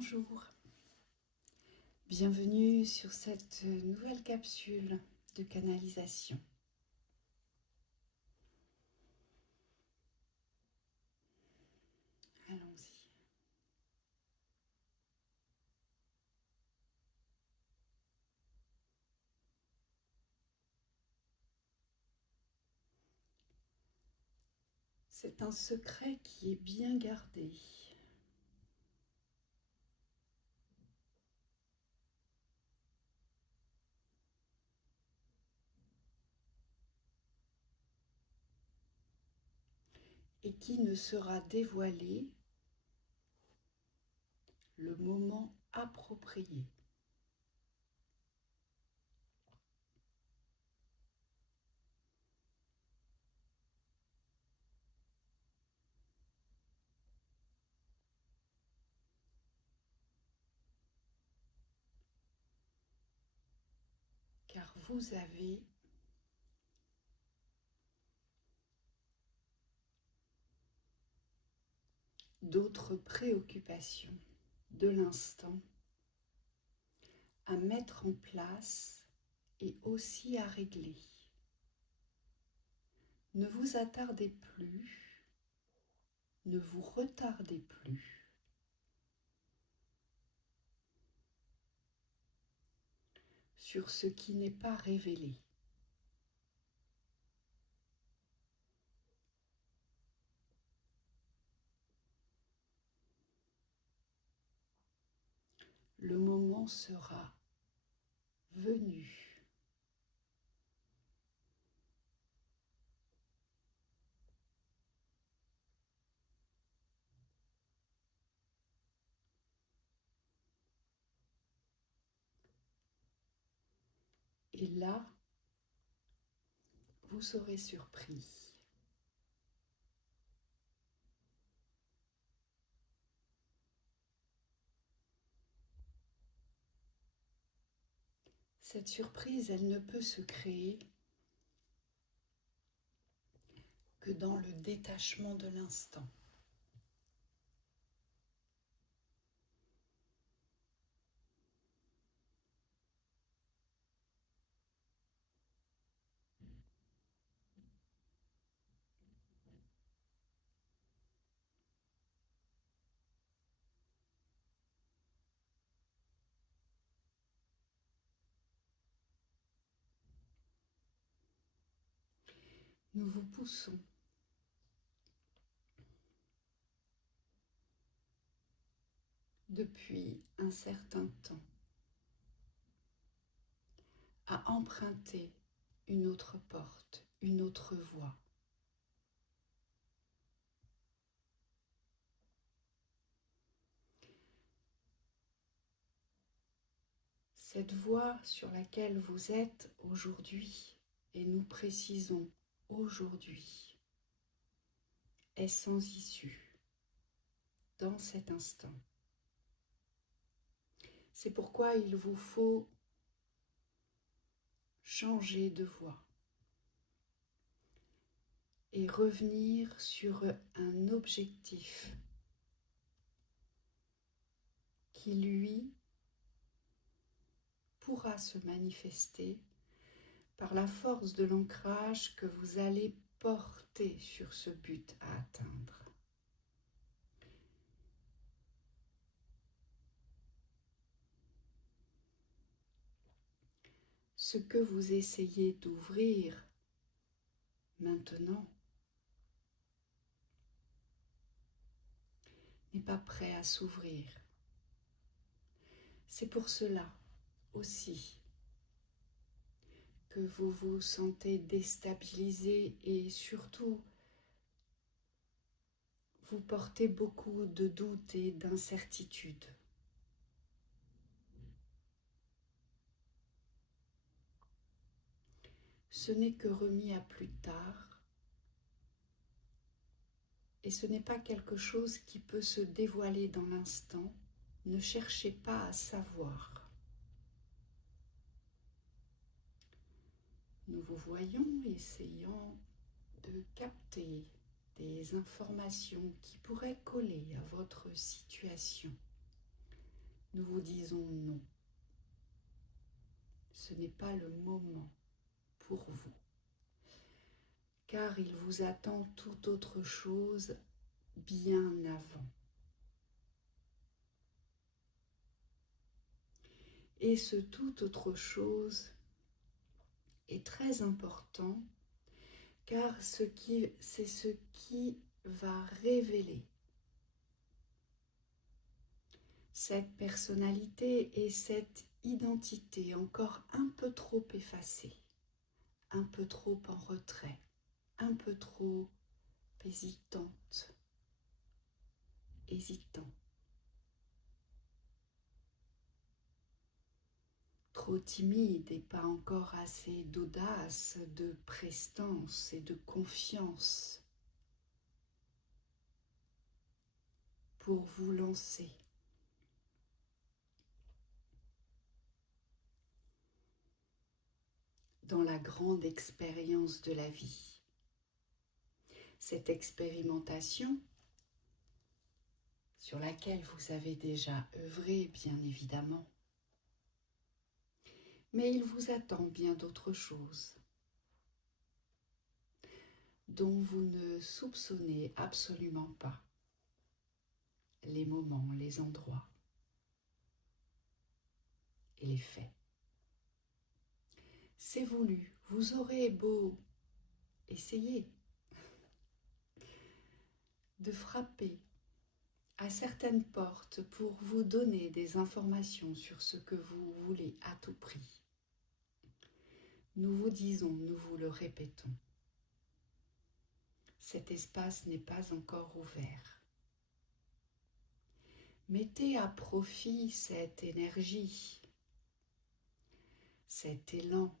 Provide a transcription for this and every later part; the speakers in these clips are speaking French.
Bonjour, bienvenue sur cette nouvelle capsule de canalisation. Allons-y. C'est un secret qui est bien gardé. Et qui ne sera dévoilé le moment approprié. Car vous avez d'autres préoccupations de l'instant à mettre en place et aussi à régler. Ne vous attardez plus, ne vous retardez plus. Sur ce qui n'est pas révélé. Le moment sera venu. Et là, vous serez surpris. Cette surprise, elle ne peut se créer que dans le détachement de l'instant. Nous vous poussons depuis un certain temps à emprunter une autre porte, une autre voie. Cette voie sur laquelle vous êtes aujourd'hui, et nous précisons aujourd'hui, est sans issue dans cet instant. C'est pourquoi il vous faut changer de voie et revenir sur un objectif qui, lui, pourra se manifester par la force de l'ancrage que vous allez porter sur ce but à atteindre. Ce que vous essayez d'ouvrir maintenant n'est pas prêt à s'ouvrir. C'est pour cela aussi que vous vous sentez déstabilisé et surtout vous portez beaucoup de doutes et d'incertitudes. Ce n'est que remis à plus tard et ce n'est pas quelque chose qui peut se dévoiler dans l'instant. Ne cherchez pas à savoir. Nous vous voyons essayant de capter des informations qui pourraient coller à votre situation. nous vous disons non. Ce n'est pas le moment pour vous, car il vous attend tout autre chose bien avant. Et ce tout autre chose est très important, car c'est ce qui va révéler cette personnalité et cette identité encore un peu trop effacée, un peu trop en retrait, un peu trop hésitante, hésitant, trop timide et pas encore assez d'audace, de prestance et de confiance pour vous lancer. Dans la grande expérience de la vie. Cette expérimentation sur laquelle vous avez déjà œuvré, bien évidemment. Mais il vous attend bien d'autres choses dont vous ne soupçonnez absolument pas les moments, les endroits et les faits. C'est voulu, vous aurez beau essayer de frapper à certaines portes pour vous donner des informations sur ce que vous voulez à tout prix. Nous vous disons, nous vous le répétons, cet espace n'est pas encore ouvert. Mettez à profit cette énergie, cet élan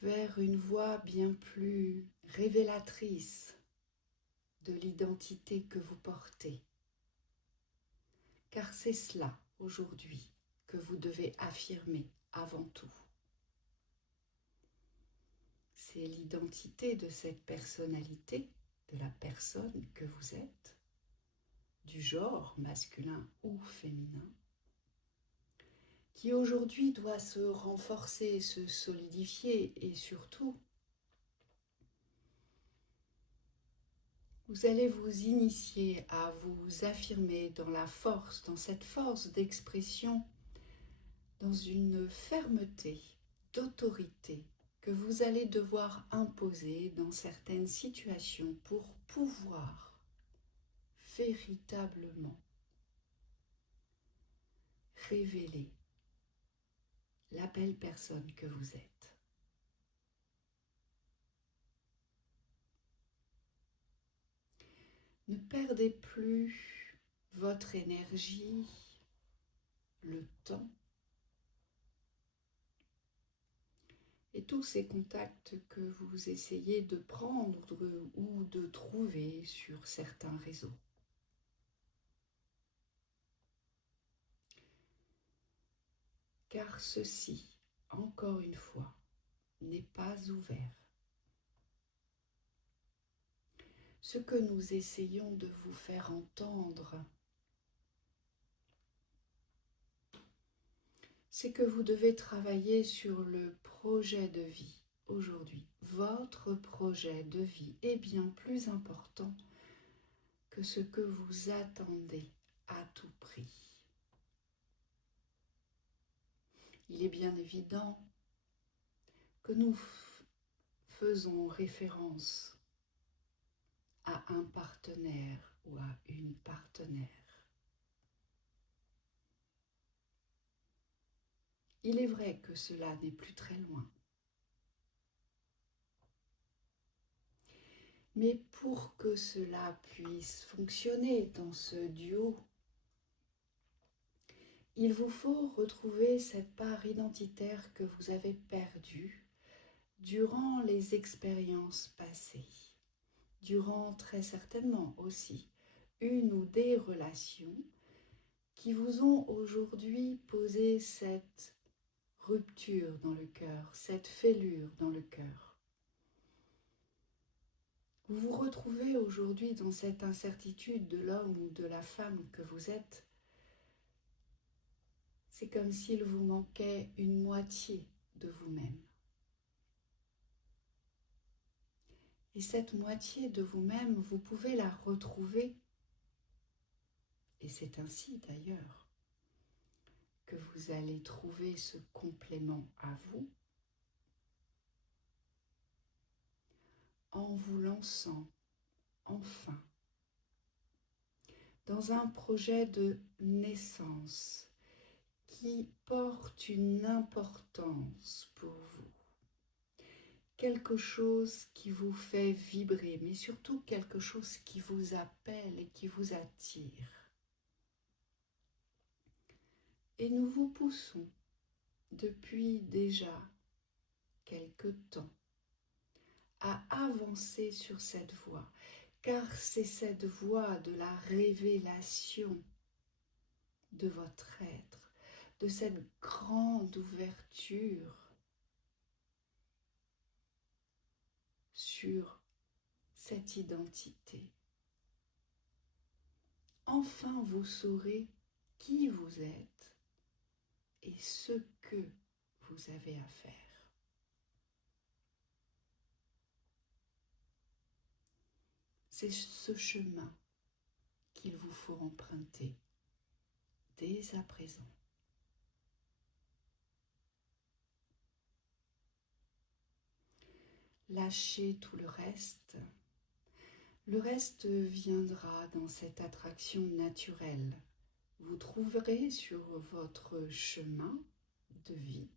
vers une voie bien plus révélatrice de l'identité que vous portez. Car c'est cela, aujourd'hui, que vous devez affirmer avant tout. C'est l'identité de cette personnalité, de la personne que vous êtes, du genre masculin ou féminin, qui aujourd'hui doit se renforcer, se solidifier et surtout, vous allez vous initier à vous affirmer dans la force, dans cette force d'expression, dans une fermeté d'autorité que vous allez devoir imposer dans certaines situations pour pouvoir véritablement révéler la belle personne que vous êtes. Ne perdez plus votre énergie, le temps et tous ces contacts que vous essayez de prendre ou de trouver sur certains réseaux. Car ceci, encore une fois, n'est pas ouvert. Ce que nous essayons de vous faire entendre, c'est que vous devez travailler sur le projet de vie aujourd'hui. Votre projet de vie est bien plus important que ce que vous attendez à tout prix. Il est bien évident que nous faisons référence à un partenaire ou à une partenaire. Il est vrai que cela n'est plus très loin. Mais pour que cela puisse fonctionner dans ce duo, il vous faut retrouver cette part identitaire que vous avez perdue durant les expériences passées, durant très certainement aussi une ou des relations qui vous ont aujourd'hui posé cette rupture dans le cœur, cette fêlure dans le cœur. Vous vous retrouvez aujourd'hui dans cette incertitude de l'homme ou de la femme que vous êtes. C'est comme s'il vous manquait une moitié de vous-même. Et cette moitié de vous-même, vous pouvez la retrouver. Et c'est ainsi d'ailleurs que vous allez trouver ce complément à vous en vous lançant enfin dans un projet de naissance qui porte une importance pour vous. Quelque chose qui vous fait vibrer, mais surtout quelque chose qui vous appelle et qui vous attire. Et nous vous poussons depuis déjà quelque temps à avancer sur cette voie, car c'est cette voie de la révélation de votre être, de cette grande ouverture sur cette identité. Enfin, vous saurez qui vous êtes et ce que vous avez à faire. C'est ce chemin qu'il vous faut emprunter dès à présent. Lâchez tout le reste. Le reste viendra dans cette attraction naturelle. Vous trouverez sur votre chemin de vie.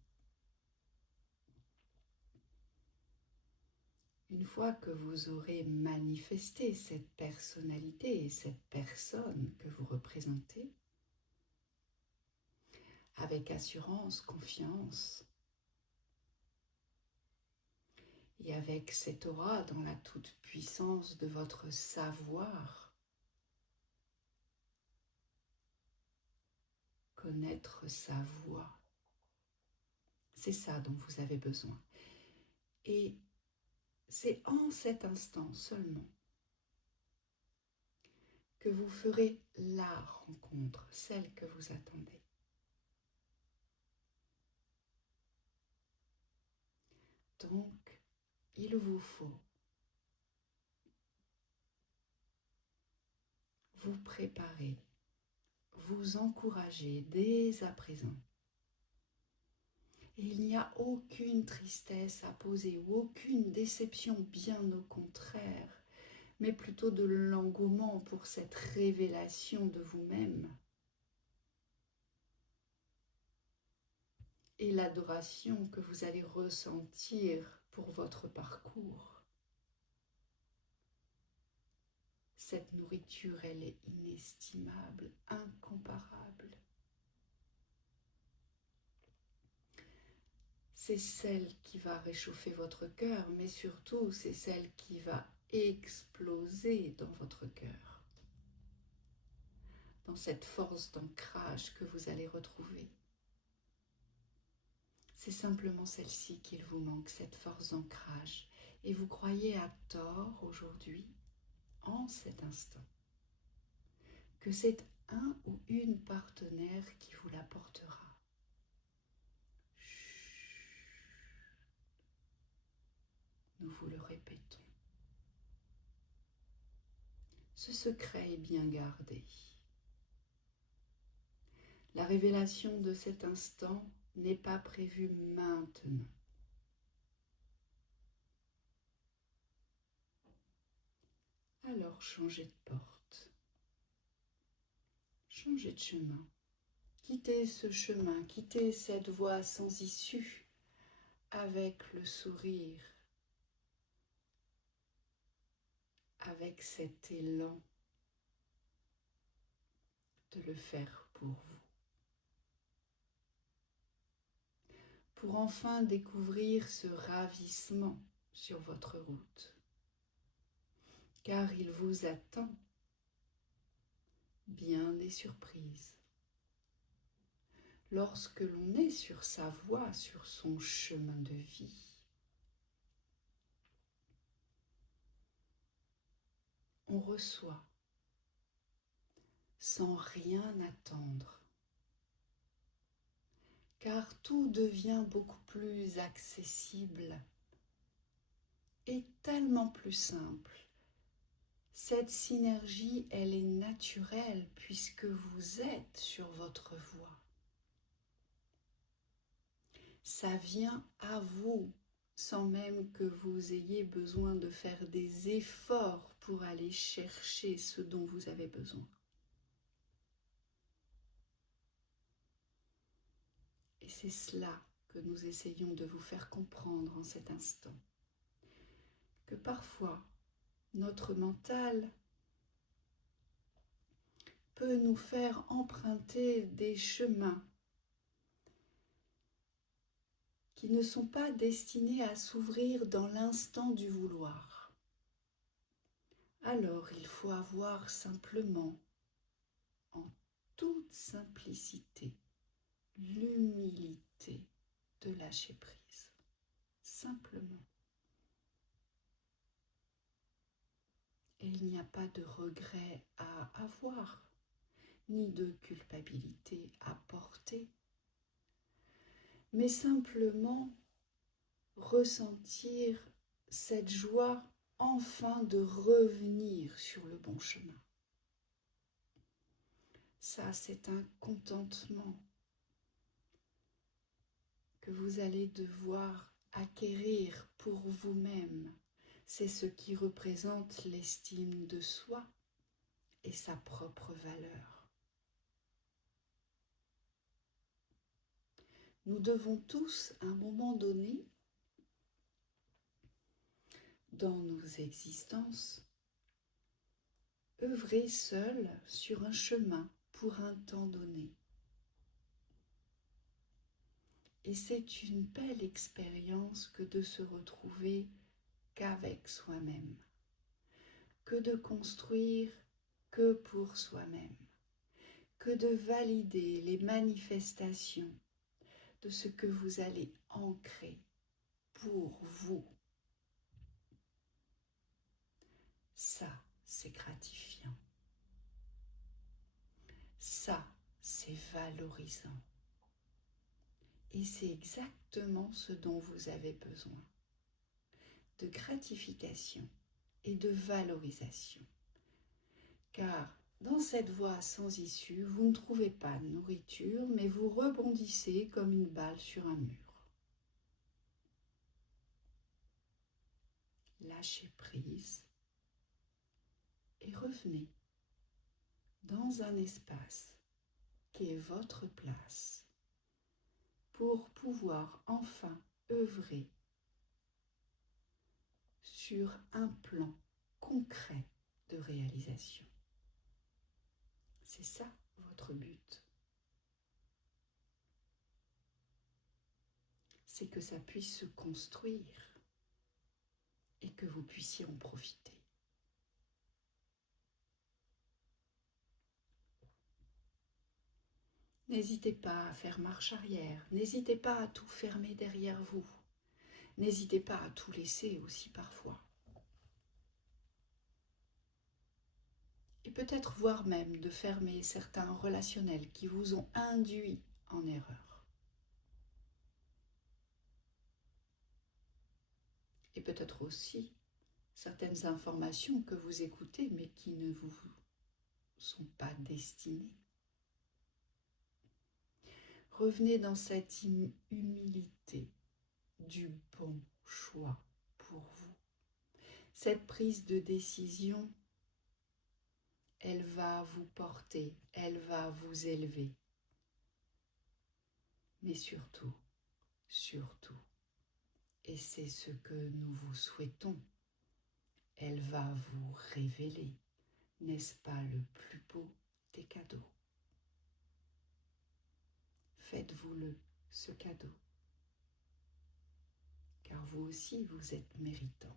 Une fois que vous aurez manifesté cette personnalité et cette personne que vous représentez, avec assurance, confiance, et avec cette aura dans la toute-puissance de votre savoir, connaître sa voix, c'est ça dont vous avez besoin. Et c'est en cet instant seulement que vous ferez la rencontre, celle que vous attendez. Donc, il vous faut vous préparer, vous encourager dès à présent. Et il n'y a aucune tristesse à poser, aucune déception, bien au contraire, mais plutôt de l'engouement pour cette révélation de vous-même et l'adoration que vous allez ressentir pour votre parcours. Cette nourriture, elle est inestimable, incomparable. C'est celle qui va réchauffer votre cœur, mais surtout c'est celle qui va exploser dans votre cœur, dans cette force d'ancrage que vous allez retrouver. C'est simplement celle-ci qu'il vous manque, cette force d'ancrage. Et vous croyez à tort aujourd'hui, en cet instant, que c'est un ou une partenaire qui vous l'apportera. Nous vous le répétons. Ce secret est bien gardé. La révélation de cet instant n'est pas prévue maintenant. Alors changez de porte. Changez de chemin. Quittez ce chemin, quittez cette voie sans issue avec le sourire, avec cet élan de le faire pour vous. Pour enfin découvrir ce ravissement sur votre route. Car il vous attend bien des surprises. Lorsque l'on est sur sa voie, sur son chemin de vie, on reçoit sans rien attendre, car tout devient beaucoup plus accessible et tellement plus simple. Cette synergie, elle est naturelle puisque vous êtes sur votre voie. Ça vient à vous sans même que vous ayez besoin de faire des efforts pour aller chercher ce dont vous avez besoin. Et c'est cela que nous essayons de vous faire comprendre en cet instant. Que parfois, notre mental peut nous faire emprunter des chemins qui ne sont pas destinés à s'ouvrir dans l'instant du vouloir. Alors il faut avoir simplement, en toute simplicité, l'humilité de lâcher prise. Simplement. Et il n'y a pas de regret à avoir, ni de culpabilité à porter, mais simplement ressentir cette joie enfin de revenir sur le bon chemin. Ça, c'est un contentement que vous allez devoir acquérir pour vous-même. C'est ce qui représente l'estime de soi et sa propre valeur. Nous devons tous, à un moment donné, dans nos existences, œuvrer seuls sur un chemin pour un temps donné. Et c'est une belle expérience que de se retrouver qu'avec soi-même, que de construire que pour soi-même, que de valider les manifestations de ce que vous allez ancrer pour vous. Ça, c'est gratifiant. Ça, c'est valorisant. Et c'est exactement ce dont vous avez besoin. De gratification et de valorisation. Car dans cette voie sans issue, vous ne trouvez pas de nourriture, mais vous rebondissez comme une balle sur un mur. Lâchez prise et revenez dans un espace qui est votre place pour pouvoir enfin œuvrer sur un plan concret de réalisation. C'est ça votre but. C'est que ça puisse se construire et que vous puissiez en profiter. N'hésitez pas à faire marche arrière, n'hésitez pas à tout fermer derrière vous, n'hésitez pas à tout laisser aussi parfois. Et peut-être voire même de fermer certains relationnels qui vous ont induit en erreur. Et peut-être aussi certaines informations que vous écoutez mais qui ne vous sont pas destinées. Revenez dans cette humilité du bon choix pour vous. Cette prise de décision, elle va vous porter, elle va vous élever. Mais surtout, et c'est ce que nous vous souhaitons, elle va vous révéler, n'est-ce pas le plus beau des cadeaux? Faites-vous-le, ce cadeau, car vous aussi vous êtes méritant.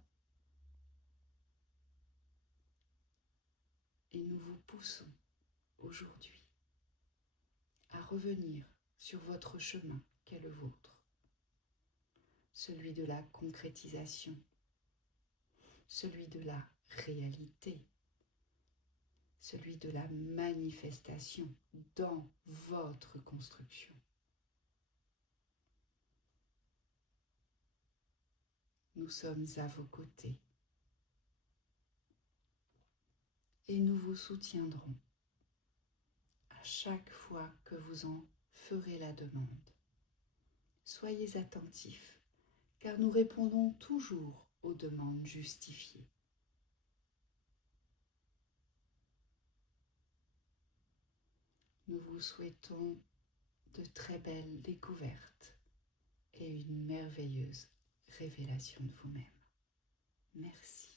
Et nous vous poussons aujourd'hui à revenir sur votre chemin qu'est le vôtre, celui de la concrétisation, celui de la réalité, celui de la manifestation dans votre construction. Nous sommes à vos côtés et nous vous soutiendrons à chaque fois que vous en ferez la demande. Soyez attentifs, car nous répondons toujours aux demandes justifiées. Nous vous souhaitons de très belles découvertes et une merveilleuse révélation de vous-même. Merci.